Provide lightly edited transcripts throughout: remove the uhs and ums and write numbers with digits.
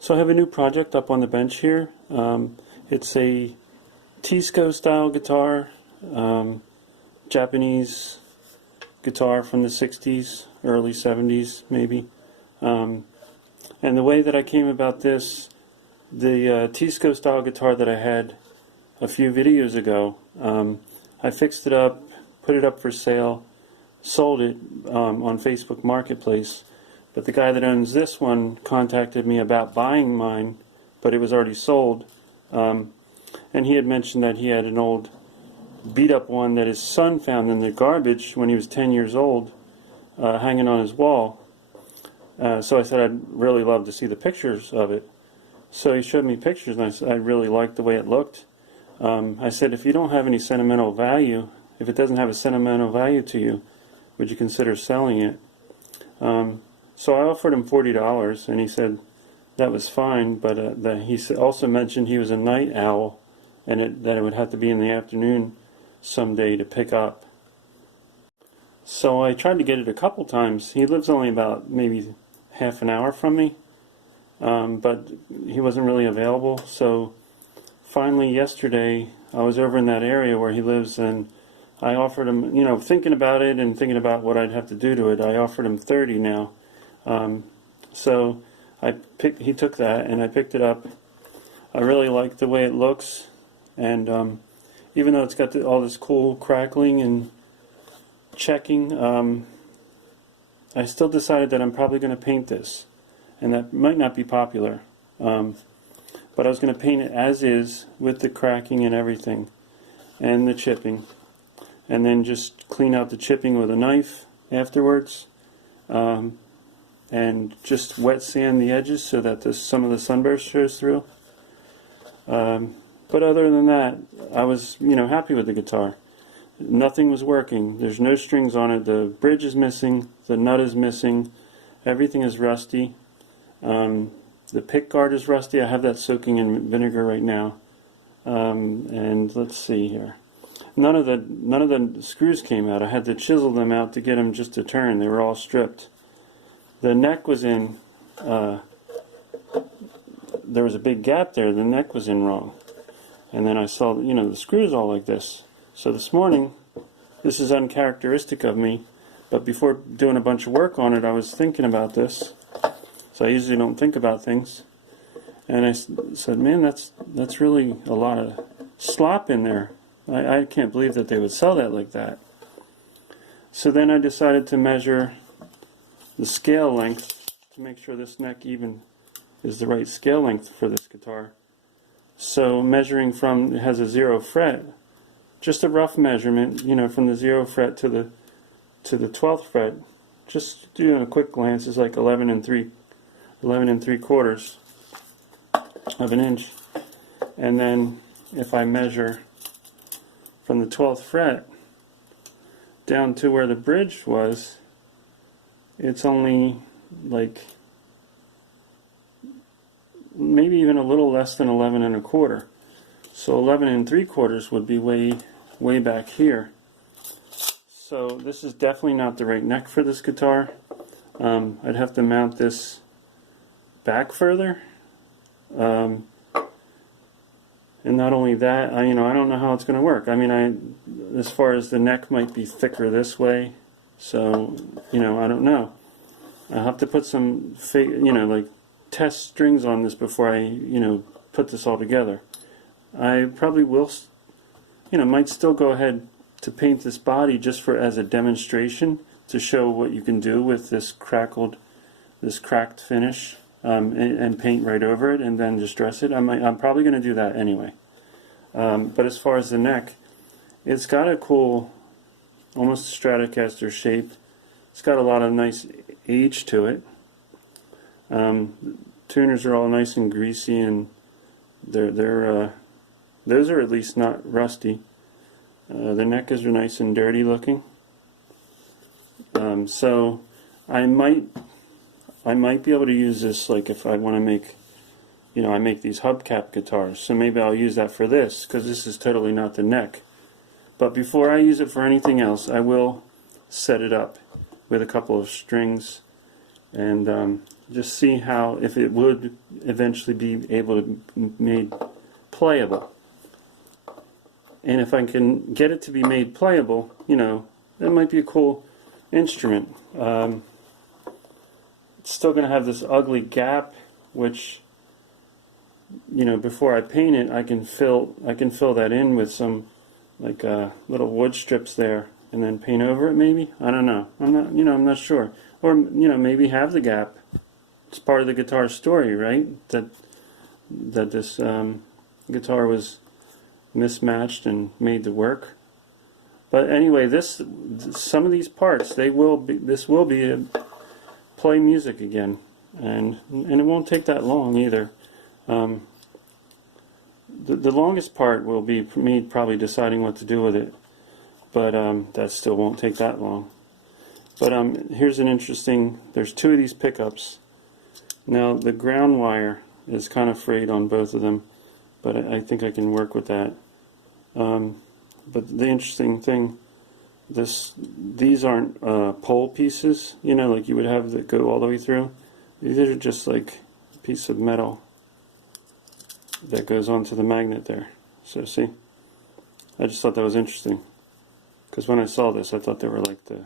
So I have a new project up on the bench here. It's a Teisco style guitar, Japanese guitar from the 60s, early 70s maybe. And the way that I came about this, the Teisco style guitar that I had a few videos ago, I fixed it up, put it up for sale, sold it on Facebook Marketplace. But the guy that owns this one contacted me about buying mine, but it was already sold. And he had mentioned that he had an old beat up one that his son found in the garbage when he was 10 years old, hanging on his wall. So I said I'd really love to see the pictures of it. So he showed me pictures, and I said I really liked the way it looked. I said, if you don't have any sentimental value, if it doesn't have a sentimental value to you, would you consider selling it? So I offered him $40, and he said that was fine, but he also mentioned he was a night owl, and that it would have to be in the afternoon someday to pick up. So I tried to get it a couple times. He lives only about maybe half an hour from me, but he wasn't really available. So finally yesterday I was over in that area where he lives, and I offered him, you know, thinking about it and thinking about what I'd have to do to it, I offered him $30 now. So he took that, and I picked it up. I really like the way it looks, and even though it's got all this cool crackling and checking, I still decided that I'm probably going to paint this, and that might not be popular, but I was going to paint it as is with the cracking and everything and the chipping, and then just clean out the chipping with a knife afterwards, and just wet sand the edges so that some of the sunburst shows through. But other than that, I was, happy with the guitar. Nothing was working. There's no strings on it. The bridge is missing. The nut is missing. Everything is rusty. The pick guard is rusty. I have that soaking in vinegar right now. And let's see here. None of the screws came out. I had to chisel them out to get them just to turn. They were all stripped. The neck was in. There was a big gap there. The neck was in wrong. And then I saw, the screws all like this. So this morning, this is uncharacteristic of me, but before doing a bunch of work on it, I was thinking about this. So I usually don't think about things. And I said, man, that's really a lot of slop in there. I can't believe that they would sell that like that. So then I decided to measure the scale length to make sure this neck even is the right scale length for this guitar. So measuring from, it has a 0 fret, just a rough measurement, from the 0 fret to the 12th fret. Just doing a quick glance is like 11 3/4 of an inch. And then if I measure from the 12th fret down to where the bridge was, it's only like maybe even a little less than 11 1/4. So 11 3/4 would be way back here. So this is definitely not the right neck for this guitar. I'd have to mount this back further. And not only that, I don't know how it's going to work. As far as the neck might be thicker this way, so I don't know. I'll have to put some like test strings on this before I put this all together. I probably will might still go ahead to paint this body just as a demonstration to show what you can do with this cracked finish, and paint right over it and then distress it. I'm probably going to do that anyway. But as far as the neck, it's got a cool, almost Stratocaster shape. It's got a lot of nice age to it. Tuners are all nice and greasy, and those are at least not rusty. The neck is nice and dirty looking. So I might be able to use this, like if I want to make, I make these hubcap guitars, so maybe I'll use that for this, because this is totally not the neck. But before I use it for anything else, I will set it up with a couple of strings and just see how, if it would eventually be able to be made playable. And if I can get it to be made playable, you know, that might be a cool instrument. It's still going to have this ugly gap, which, you know, before I paint it, I can fill that in with some like little wood strips there, and then paint over it. Maybe, I don't know. I'm not sure. Or, you know, maybe have the gap. It's part of the guitar story, right? That this guitar was mismatched and made to work. But anyway, some of these parts, this will be a play music again, and it won't take that long either. The longest part will be me probably deciding what to do with it, but that still won't take that long. But here's an interesting, there's two of these pickups. Now the ground wire is kind of frayed on both of them, but I think I can work with that. But the interesting thing, these aren't pole pieces, you know, like you would have that go all the way through. These are just like a piece of metal that goes onto the magnet there. So see, I just thought that was interesting, because when I saw this, I thought they were like the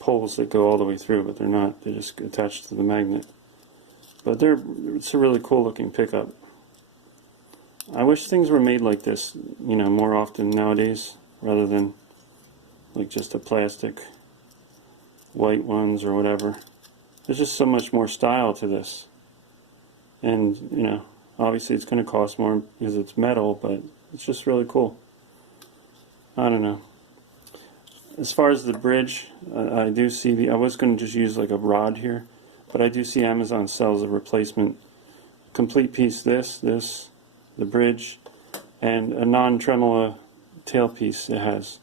poles that go all the way through, but they're not. They're just attached to the magnet. But it's a really cool looking pickup. I wish things were made like this, you know, more often nowadays, rather than like just a plastic white ones or whatever. There's just so much more style to this. And, you know, obviously it's going to cost more because it's metal, but it's just really cool. I don't know. As far as the bridge, I do see I was going to just use like a rod here, but I do see Amazon sells a replacement complete piece, the bridge, and a non-tremolo tailpiece it has,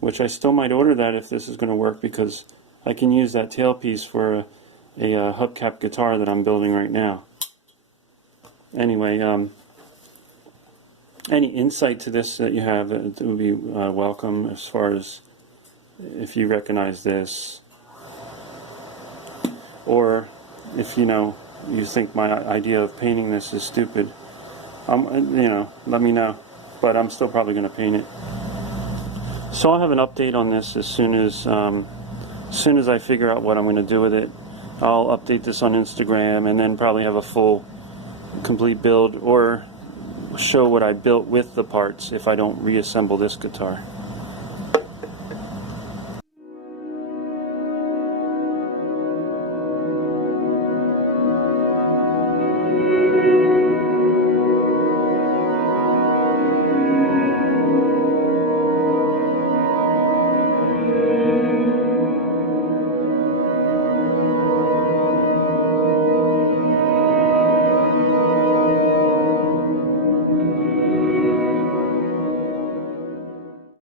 which I still might order that if this is going to work, because I can use that tailpiece for a hubcap guitar that I'm building right now. Anyway, any insight to this that you have, it would be welcome, as far as if you recognize this, or if you think my idea of painting this is stupid. Let me know. But I'm still probably going to paint it. So I'll have an update on this as soon as I figure out what I'm going to do with it. I'll update this on Instagram, and then probably have a full, complete build, or show what I built with the parts if I don't reassemble this guitar.